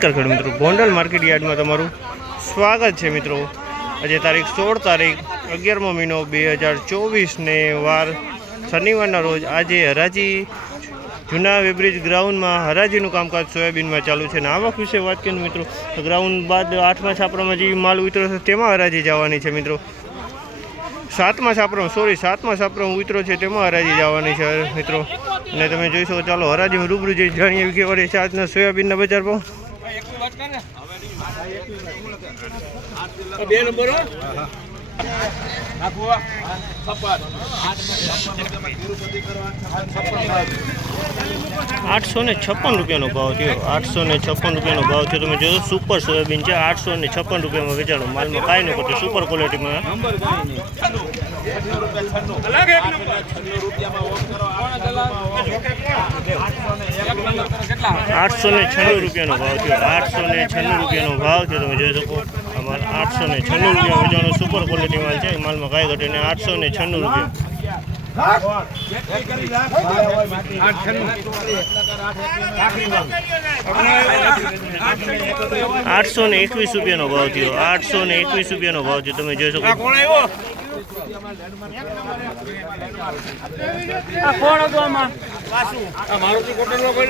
નમસ્કાર ખેડૂત મિત્રો. ગોંડલ માર્કેટ યાર્ડમાં તમારું સ્વાગત છે મિત્રો. આજે તારીખ સોળ તારીખ અગિયારમો મહિનો બે હજાર ચોવીસને વાર શનિવારના રોજ આજે હરાજી જૂના વેબ્રિજ ગ્રાઉન્ડમાં હરાજીનું કામકાજ સોયાબીનમાં ચાલુ છે. અને આવક વિશે વાત કરીએ મિત્રો ગ્રાઉન્ડ બાદ આઠમા છાપરામાં જે માલ ઉતરો છે તેમાં હરાજી જવાની છે મિત્રો. સાતમા છાપરામાં સોરી સાતમા છાપરામાં ઉતરો છે તેમાં હરાજી જવાની છે મિત્રો. અને તમે જોઈ શકો, ચાલો, હરાજીમાં રૂબરૂ જઈ જાણીએ કે વડે આજના સોયાબીનના બજાર ભાવ. બે નંબર આઠસો ને છપ્પન રૂપિયાનો ભાવ થયો. આઠસો ને છપ્પન રૂપિયાનો ભાવ થયો. તમે જોયો સુપર સોયાબીન છે. આઠસો ને છપ્પન રૂપિયામાં વેચાણો. માલમાં કાંઈ નહીં. કરતો સુપર ક્વોલિટીમાં અલગ એક નંબર. આઠસો ને છન્નું રૂપિયાનો ભાવ થયો. આઠસો ને છન્નું રૂપિયાનો ભાવ થયો. તમે જોઈ શકો, અમારે આઠસો ને છન્નું રૂપિયા વેચાણો સુપર ક્વોલિટી માલ છે. માલમાં કાંઈ ઘટે નહીં. આઠસો ને છન્નું રૂપિયા. આઠસો ને એકવીસ રૂપિયાનો ભાવ થયો. આઠસો ને એકવીસ રૂપિયાનો ભાવ થયો. તમે જોઈ શકો.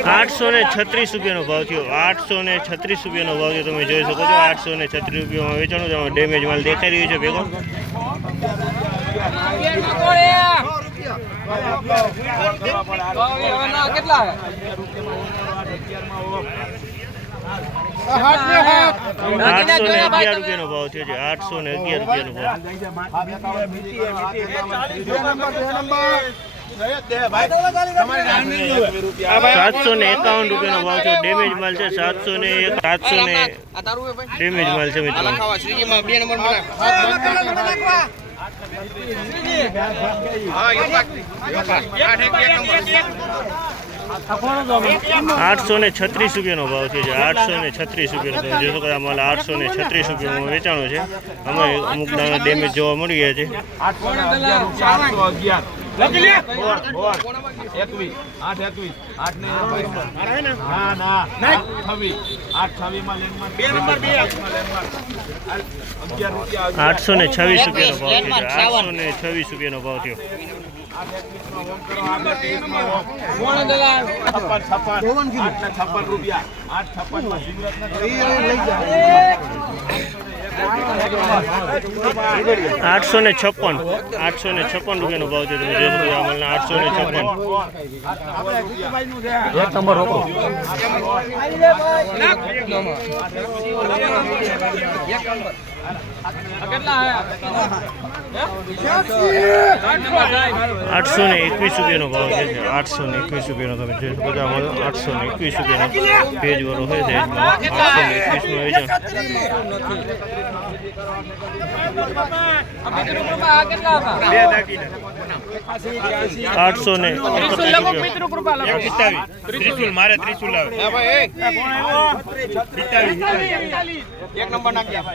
આઠસો ને છત્રીસ રૂપિયાનો ભાવ થયો. આઠસો ને છત્રીસ રૂપિયાનો ભાવ થયો. તમે જોઈ શકો છો આઠસો ને છત્રીસ રૂપિયામાં વેચાણું છે. ડેમેજ માલ દેખાઈ રહ્યો છે ભેગો. આઠસો આઠસો ને અગિયાર રૂપિયાનો ભાવ સાતસો ને એકાવન રૂપિયાનો ભાવ છે ડેમેજ માલ છે સાતસો ને એક સાતસો ને ડેમેજ માલ છે મિત્રો. આઠસો ને છત્રીસ રૂપિયાનો ભાવ છે જે આઠસો ને છત્રીસ રૂપિયાનો જોઈ શકો છો આઠસો ને છત્રીસ રૂપિયામાં વેચાણો છે, અમે અમુક દાણા ડેમેજ જોવા મળી ગયા છે. આઠસો ને છવ્વીસ રૂપિયાનો ભાવ છે, આઠસો ને છવ્વીસ રૂપિયાનો ભાવ થયો. છપ્પન છપ્પન. માં આઠસો ને છપ્પન આઠસો ને છપ્પન રૂપિયાનો ભાવ છે તમે જોઈ શકો છો આઠસો ને છપ્પન. આઠસો ને એકવીસ રૂપિયાનો ભાવ છે આઠસો ને એકવીસ રૂપિયાનો તમે જોઈ શકો છો. આ માલ આઠસો ને એકવીસ રૂપિયાનો પેજ વાળો હોય છે. આઠસો ને એકવીસમાં વેચાણ આઠસો ને એકત્રીસ રૂપિયા ત્રિશુલ મારે ત્રિશુલ આવે. એક. નંબર નાખ્યા